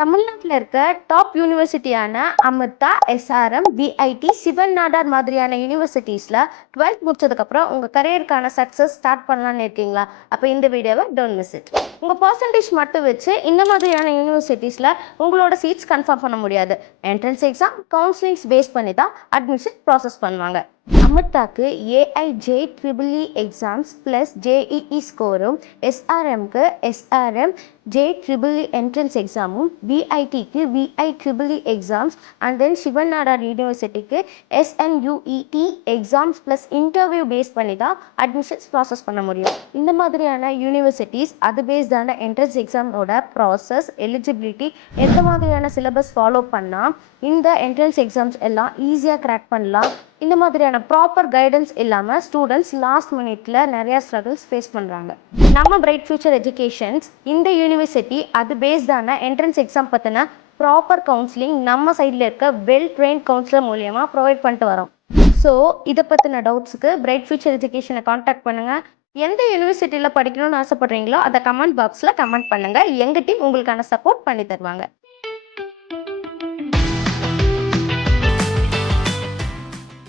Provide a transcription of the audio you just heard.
தமிழ்நாட்டில் இருக்க டாப் யூனிவர்சிட்டியான அமிர்தா, எஸ்ஆர்எம், விஐடி, சிவன் நாடார் மாதிரியான யூனிவர்சிட்டிஸில் 12th முடிச்சதுக்கப்புறம் உங்கள் கரியருக்கான சக்ஸஸ் ஸ்டார்ட் பண்ணலான்னு இருக்கீங்களா? அப்போ இந்த வீடியோவை டோன்ட் மிஸ் இட். உங்கள் பர்சன்டேஜ் மட்டும் வச்சு இந்த மாதிரியான யூனிவர்சிட்டிஸில் உங்களோட சீட்ஸ் கன்ஃபார்ம் பண்ண முடியாது. என்ட்ரன்ஸ் எக்ஸாம், கவுன்சிலிங்ஸ் பேஸ் பண்ணி தான் அட்மிஷன் ப்ராசஸ் பண்ணுவாங்க. அமிர்தாக்கு ஏஐஜேஇஇ எக்ஸாம்ஸ் ப்ளஸ் ஜேஇஇ ஸ்கோரும், எஸ்ஆர்எம்க்கு எஸ்ஆர்எம் ஜேஇஇ என்ட்ரன்ஸ் எக்ஸாமும், விஐடிக்கு VIEE exams and then Shiv Nadar யூனிவர்சிட்டிக்கு SNUET exams plus interview base பண்ணி தான் அட்மிஷன்ஸ் ப்ராசஸ் பண்ண முடியும். இந்த மாதிரியான யூனிவர்சிட்டிஸ் அது பேஸ்டான என்ட்ரன்ஸ் எக்ஸாமோட ப்ராசஸ், எலிஜிபிலிட்டி, எந்த மாதிரியான சிலபஸ் ஃபாலோ பண்ணால் இந்த என்ட்ரன்ஸ் எக்ஸாம்ஸ் எல்லாம் ஈஸியாக கிராக் பண்ணலாம், இந்த மாதிரியான ப்ராப்பர் கைடன்ஸ் இல்லாமல் ஸ்டூடெண்ட்ஸ் லாஸ்ட் மினிட்ல நிறைய ஸ்ட்ரகிள்ஸ் ஃபேஸ் பண்ணுறாங்க. நம்ம பிரைட் ஃபியூச்சர் எஜுகேஷன்ஸ் இந்த யூனிவர்சிட்டி அது பேஸ்டான என்ட்ரன்ஸ் எக்ஸாம் பற்றின ப்ராப்பர் கவுன்சிலிங் நம்ம சைடில் இருக்க வெல் ட்ரெயின்ட் கவுன்சிலர் மூலியமாக ப்ரொவைட் பண்ணிட்டு வரோம். ஸோ இதை பற்றின டவுட்ஸுக்கு பிரைட் ஃபியூச்சர் எஜுகேஷனை காண்டாக்ட் பண்ணுங்கள். எந்த யூனிவர்சிட்டியில் படிக்கணும்னு ஆசைப்படுறீங்களோ அதை கமெண்ட் பாக்ஸில் கமெண்ட் பண்ணுங்கள். எங்கள் டீம் உங்களுக்கான சப்போர்ட் பண்ணி தருவாங்க.